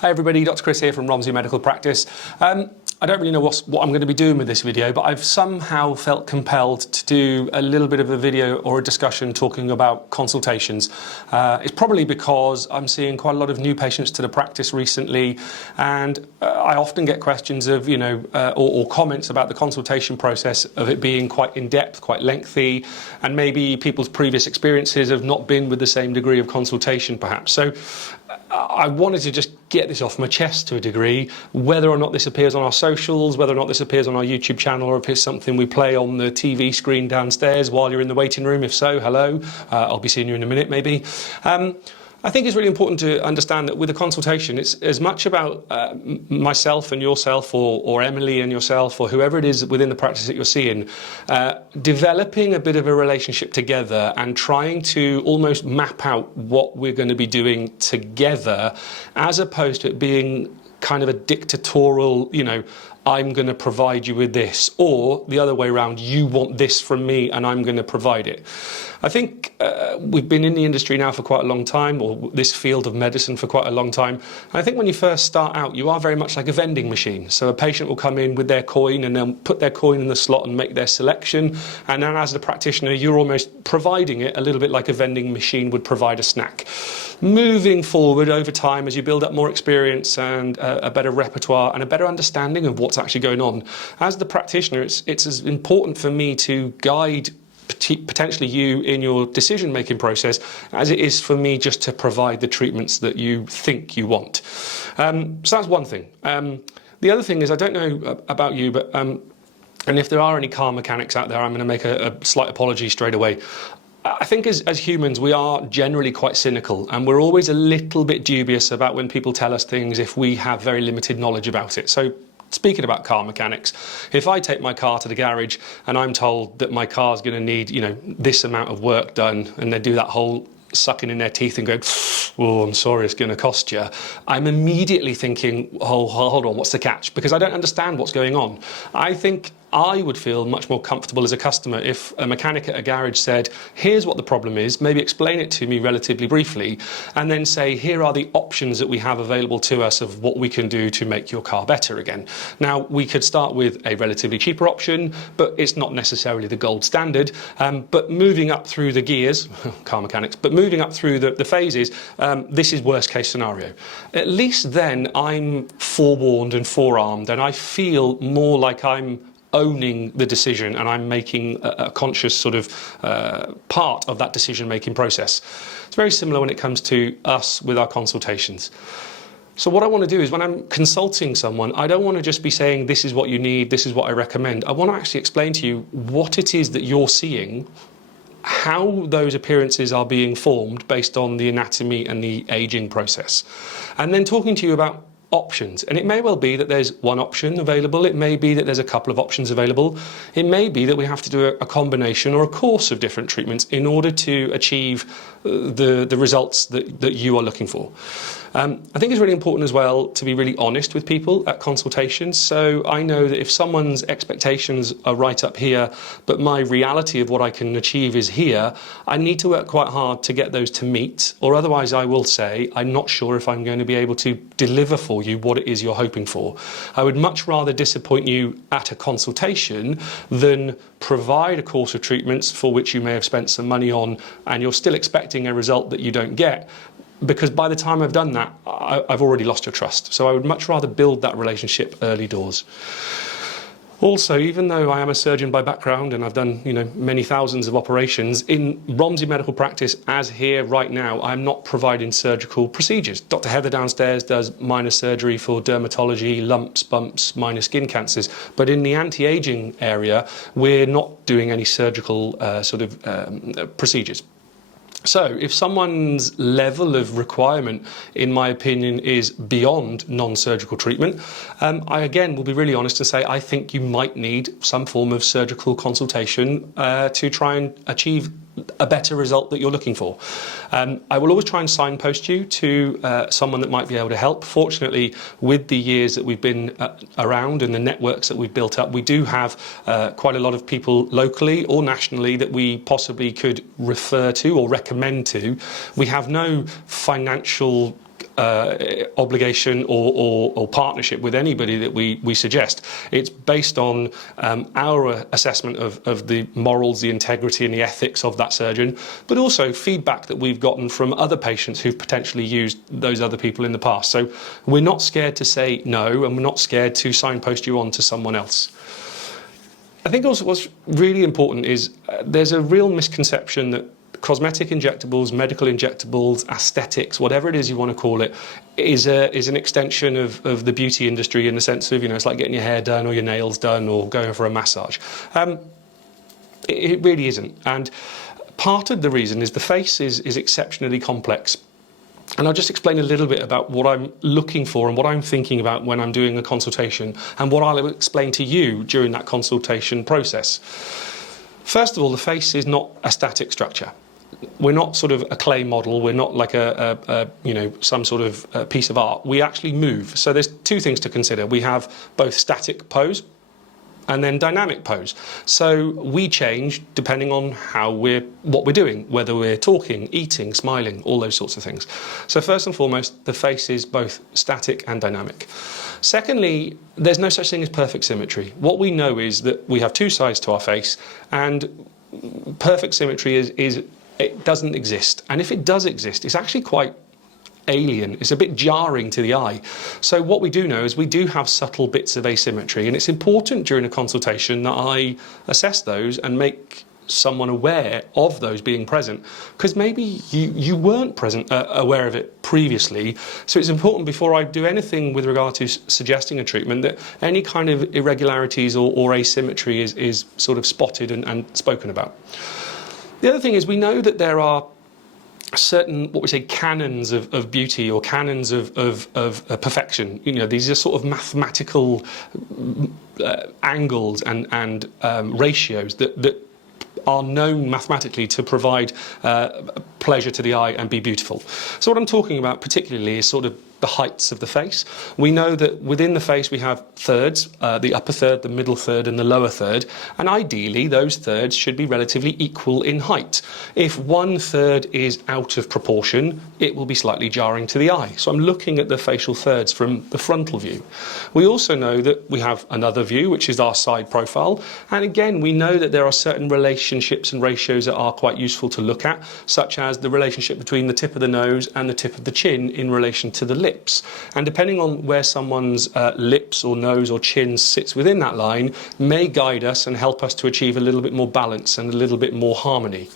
Hi everybody, Dr. Chris here from Romsey Medical Practice. I don't really know what I'm going to be doing with this video, but I've somehow felt compelled to do a little bit of a video or a discussion talking about consultations. It's probably because I'm seeing quite a lot of new patients to the practice recently, and I often get questions of, or comments about the consultation process of it being quite in-depth, quite lengthy, and maybe people's previous experiences have not been with the same degree of consultation perhaps. So I wanted to just get this off my chest to a degree, whether or not this appears on our socials, whether or not this appears on our YouTube channel, or if it's something we play on the TV screen downstairs while you're in the waiting room. If so, hello, I'll be seeing you in a minute maybe. I think it's really important to understand that with a consultation, it's as much about myself and yourself, or Emily and yourself, or whoever it is within the practice that you're seeing, developing a bit of a relationship together and trying to almost map out what we're going to be doing together, as opposed to it being kind of a dictatorial, I'm going to provide you with this, or the other way around, you want this from me and I'm going to provide it. I think we've been in the industry now for quite a long time, or this field of medicine for quite a long time. And I think when you first start out, you are very much like a vending machine. So a patient will come in with their coin and they'll put their coin in the slot and make their selection. And then as the practitioner, you're almost providing it a little bit like a vending machine would provide a snack. Moving forward over time, as you build up more experience and a better repertoire and a better understanding of what's actually going on, as the practitioner, it's as important for me to guide potentially you in your decision-making process as it is for me just to provide the treatments that you think you want. So that's one thing. The other thing is, I don't know about you, but and if there are any car mechanics out there, I'm going to make a slight apology straight away. I think as humans, we are generally quite cynical, and we're always a little bit dubious about when people tell us things if we have very limited knowledge about it. So speaking about car mechanics, if I take my car to the garage and I'm told that my car's going to need, this amount of work done, and they do that whole sucking in their teeth and going, oh, I'm sorry, it's going to cost you, I'm immediately thinking, oh, hold on, what's the catch? Because I don't understand what's going on. I think I would feel much more comfortable as a customer if a mechanic at a garage said, here's what the problem is, maybe explain it to me relatively briefly, and then say, here are the options that we have available to us of what we can do to make your car better again. Now, we could start with a relatively cheaper option, but it's not necessarily the gold standard. But moving up through the gears, car mechanics, but moving up through the phases, this is worst case scenario. At least then I'm forewarned and forearmed, and I feel more like I'm owning the decision and I'm making a conscious sort of part of that decision-making process. It's very similar when it comes to us with our consultations. So what I want to do is, when I'm consulting someone, I don't want to just be saying, this is what you need, this is what I recommend. I want to actually explain to you what it is that you're seeing, how those appearances are being formed based on the anatomy and the aging process, and then talking to you about options. And it may well be that there's one option available, it may be that there's a couple of options available, it may be that we have to do a combination or a course of different treatments in order to achieve the results that you are looking for. I think it's really important as well to be really honest with people at consultations. So I know that if someone's expectations are right up here, but my reality of what I can achieve is here, I need to work quite hard to get those to meet, or otherwise I will say, I'm not sure if I'm going to be able to deliver for you what it is you're hoping for. I would much rather disappoint you at a consultation than provide a course of treatments for which you may have spent some money on and you're still expecting a result that you don't get. Because by the time I've done that, I've already lost your trust. So I would much rather build that relationship early doors. Also, even though I am a surgeon by background and I've done, many thousands of operations, in Romsey Medical Practice, as here right now, I'm not providing surgical procedures. Dr. Heather downstairs does minor surgery for dermatology, lumps, bumps, minor skin cancers. But in the anti-aging area, we're not doing any surgical procedures. So if someone's level of requirement, in my opinion, is beyond non-surgical treatment, I again will be really honest and say I think you might need some form of surgical consultation to try and achieve a better result that you're looking for. I will always try and signpost you to someone that might be able to help. Fortunately, with the years that we've been around and the networks that we've built up, we do have quite a lot of people locally or nationally that we possibly could refer to or recommend to. We have no financial obligation or partnership with anybody that we suggest. It's based on our assessment of the morals, the integrity and the ethics of that surgeon, but also feedback that we've gotten from other patients who've potentially used those other people in the past. So we're not scared to say no, and we're not scared to signpost you on to someone else. I think also what's really important is there's a real misconception that cosmetic injectables, medical injectables, aesthetics, whatever it is you want to call it, is an extension of the beauty industry in the sense of, it's like getting your hair done or your nails done or going for a massage. It really isn't. And part of the reason is the face is exceptionally complex. And I'll just explain a little bit about what I'm looking for and what I'm thinking about when I'm doing a consultation, and what I'll explain to you during that consultation process. First of all, the face is not a static structure. We're not sort of a clay model. We're not like some sort of piece of art. We actually move. So there's two things to consider. We have both static pose and then dynamic pose. So we change depending on what we're doing, whether we're talking, eating, smiling, all those sorts of things. So first and foremost, the face is both static and dynamic. Secondly, there's no such thing as perfect symmetry. What we know is that we have two sides to our face, and perfect symmetry it doesn't exist. And if it does exist, it's actually quite alien. It's a bit jarring to the eye. So what we do know is we do have subtle bits of asymmetry, and it's important during a consultation that I assess those and make someone aware of those being present, because maybe you weren't aware of it previously. So it's important before I do anything with regard to suggesting a treatment that any kind of irregularities or asymmetry is sort of spotted and spoken about. The other thing is we know that there are certain, what we say, canons of beauty or canons of perfection. These are sort of mathematical angles and ratios that are known mathematically to provide pleasure to the eye and be beautiful. So what I'm talking about particularly is sort of the heights of the face. We know that within the face we have thirds, the upper third, the middle third and the lower third, and ideally those thirds should be relatively equal in height. If 1/3 is out of proportion, it will be slightly jarring to the eye. So I'm looking at the facial thirds from the frontal view. We also know that we have another view, which is our side profile, and again we know that there are certain relationships and ratios that are quite useful to look at, such as the relationship between the tip of the nose and the tip of the chin in relation to the lips. And depending on where someone's lips or nose or chin sits within that line may guide us and help us to achieve a little bit more balance and a little bit more harmony.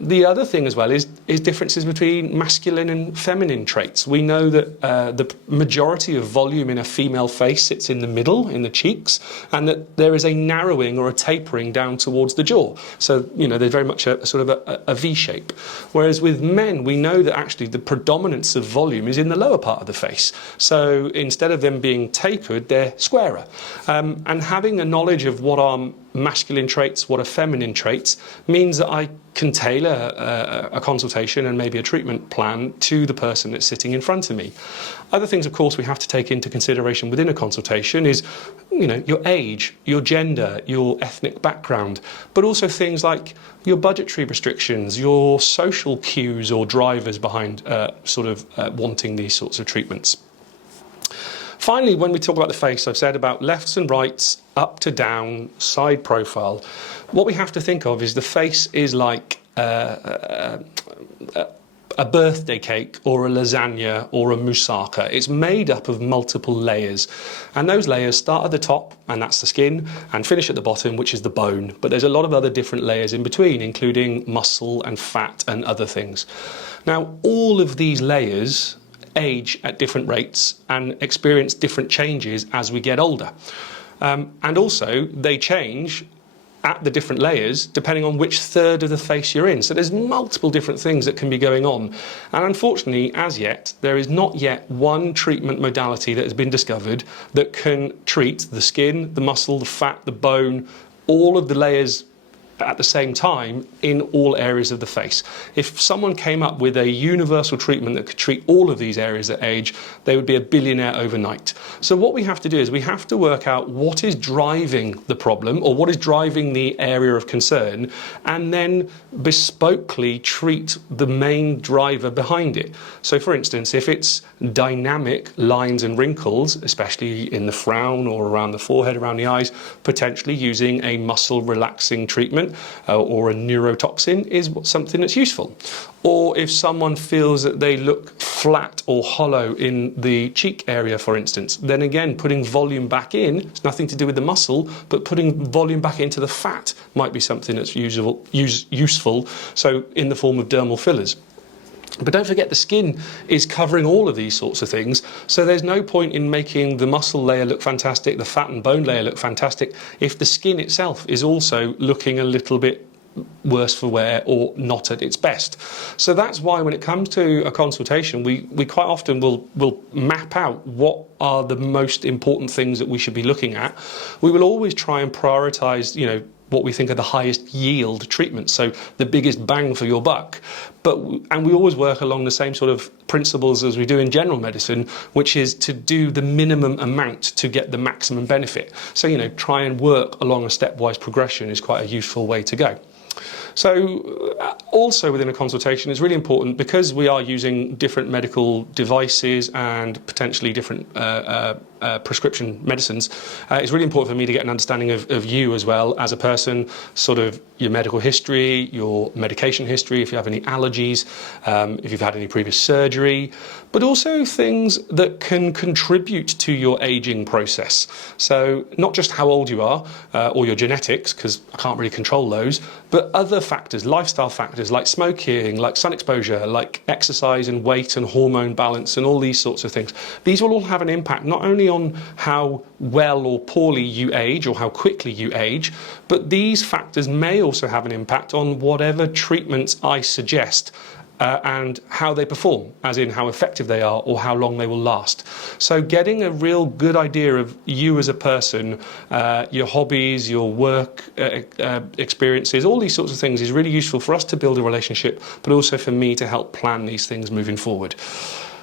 The other thing as well is differences between masculine and feminine traits. We know that the majority of volume in a female face sits in the middle, in the cheeks, and that there is a narrowing or a tapering down towards the jaw. So, there's very much a sort of a V shape. Whereas with men, we know that actually the predominance of volume is in the lower part of the face. So instead of them being tapered, they're squarer. And having a knowledge of what are masculine traits, what are feminine traits, means that I can tailor a consultation and maybe a treatment plan to the person that's sitting in front of me. Other things, of course, we have to take into consideration within a consultation is, your age, your gender, your ethnic background, but also things like your budgetary restrictions, your social cues or drivers behind wanting these sorts of treatments. Finally, when we talk about the face, I've said about lefts and rights, up to down, side profile. What we have to think of is the face is like a birthday cake or a lasagna or a moussaka. It's made up of multiple layers, and those layers start at the top, and that's the skin, and finish at the bottom, which is the bone. But there's a lot of other different layers in between, including muscle and fat and other things. Now, all of these layers age at different rates and experience different changes as we get older. And also they change at the different layers depending on which third of the face you're in. So there's multiple different things that can be going on. And unfortunately, as yet, there is not yet one treatment modality that has been discovered that can treat the skin, the muscle, the fat, the bone, all of the layers at the same time in all areas of the face. If someone came up with a universal treatment that could treat all of these areas at age, they would be a billionaire overnight. So what we have to do is we have to work out what is driving the problem, or what is driving the area of concern, and then bespokely treat the main driver behind it. So for instance, if it's dynamic lines and wrinkles, especially in the frown or around the forehead, around the eyes, potentially using a muscle relaxing treatment or a neurotoxin is something that's useful. Or if someone feels that they look flat or hollow in the cheek area, for instance, then again, putting volume back in, it's nothing to do with the muscle, but putting volume back into the fat might be something that's useful, so in the form of dermal fillers. But don't forget, the skin is covering all of these sorts of things, so there's no point in making the muscle layer look fantastic, the fat and bone layer look fantastic, if the skin itself is also looking a little bit worse for wear or not at its best. So that's why when it comes to a consultation, we quite often will map out what are the most important things that we should be looking at. We will always try and prioritize, what we think are the highest yield treatments, so the biggest bang for your buck. And we always work along the same sort of principles as we do in general medicine, which is to do the minimum amount to get the maximum benefit. So, try and work along a stepwise progression is quite a useful way to go. So also within a consultation, it's really important, because we are using different medical devices and potentially different prescription medicines, it's really important for me to get an understanding of you as well as a person, sort of your medical history, your medication history, if you have any allergies, if you've had any previous surgery, but also things that can contribute to your aging process. So not just how old you are or your genetics, because I can't really control those, but other factors, lifestyle factors like smoking, like sun exposure, like exercise and weight and hormone balance and all these sorts of things. These will all have an impact not only on how well or poorly you age or how quickly you age, but these factors may also have an impact on whatever treatments I suggest and how they perform, as in how effective they are or how long they will last. So getting a real good idea of you as a person, your hobbies, your work experiences, all these sorts of things is really useful for us to build a relationship, but also for me to help plan these things moving forward.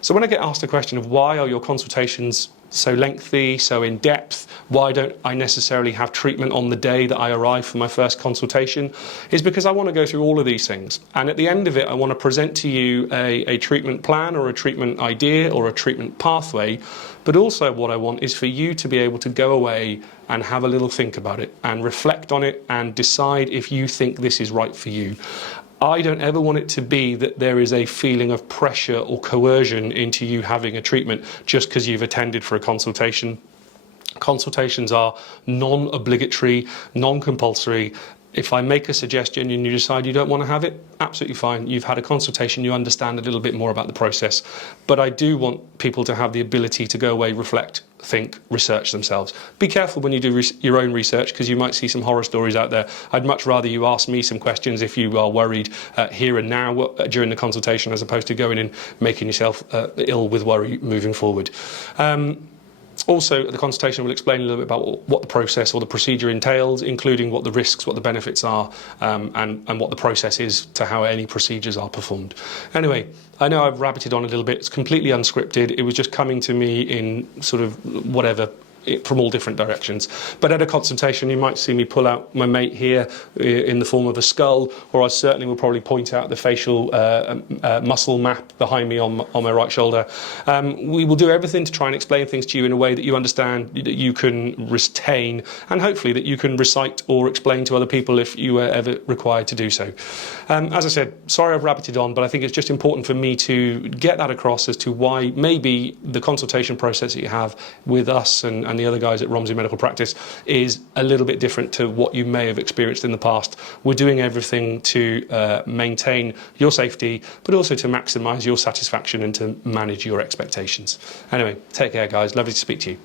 So when I get asked the question of why are your consultations so lengthy, so in depth, why don't I necessarily have treatment on the day that I arrive for my first consultation, is because I want to go through all of these things. And at the end of it, I want to present to you a treatment plan or a treatment idea or a treatment pathway. But also what I want is for you to be able to go away and have a little think about it and reflect on it and decide if you think this is right for you. I don't ever want it to be that there is a feeling of pressure or coercion into you having a treatment just because you've attended for a consultation. Consultations are non-obligatory, non-compulsory. If I make a suggestion and you decide you don't want to have it, absolutely fine. You've had a consultation, you understand a little bit more about the process. But I do want people to have the ability to go away, reflect, think, research themselves. Be careful when you do your own research, because you might see some horror stories out there. I'd much rather you ask me some questions if you are worried here and now during the consultation, as opposed to going and making yourself ill with worry moving forward. Also, the consultation will explain a little bit about what the process or the procedure entails, including what the risks, what the benefits are, and what the process is to how any procedures are performed. Anyway, I know I've rabbited on a little bit. It's completely unscripted. It was just coming to me in sort of whatever, from all different directions. But at a consultation, you might see me pull out my mate here in the form of a skull, or I certainly will probably point out the facial muscle map behind me on my right shoulder. We will do everything to try and explain things to you in a way that you understand, that you can retain, and hopefully that you can recite or explain to other people if you were ever required to do so. As I said, sorry I've rabbited on, but I think it's just important for me to get that across as to why maybe the consultation process that you have with us and the other guys at Romsey Medical Practice is a little bit different to what you may have experienced in the past. We're doing everything to maintain your safety, but also to maximise your satisfaction and to manage your expectations. Anyway, take care guys, lovely to speak to you.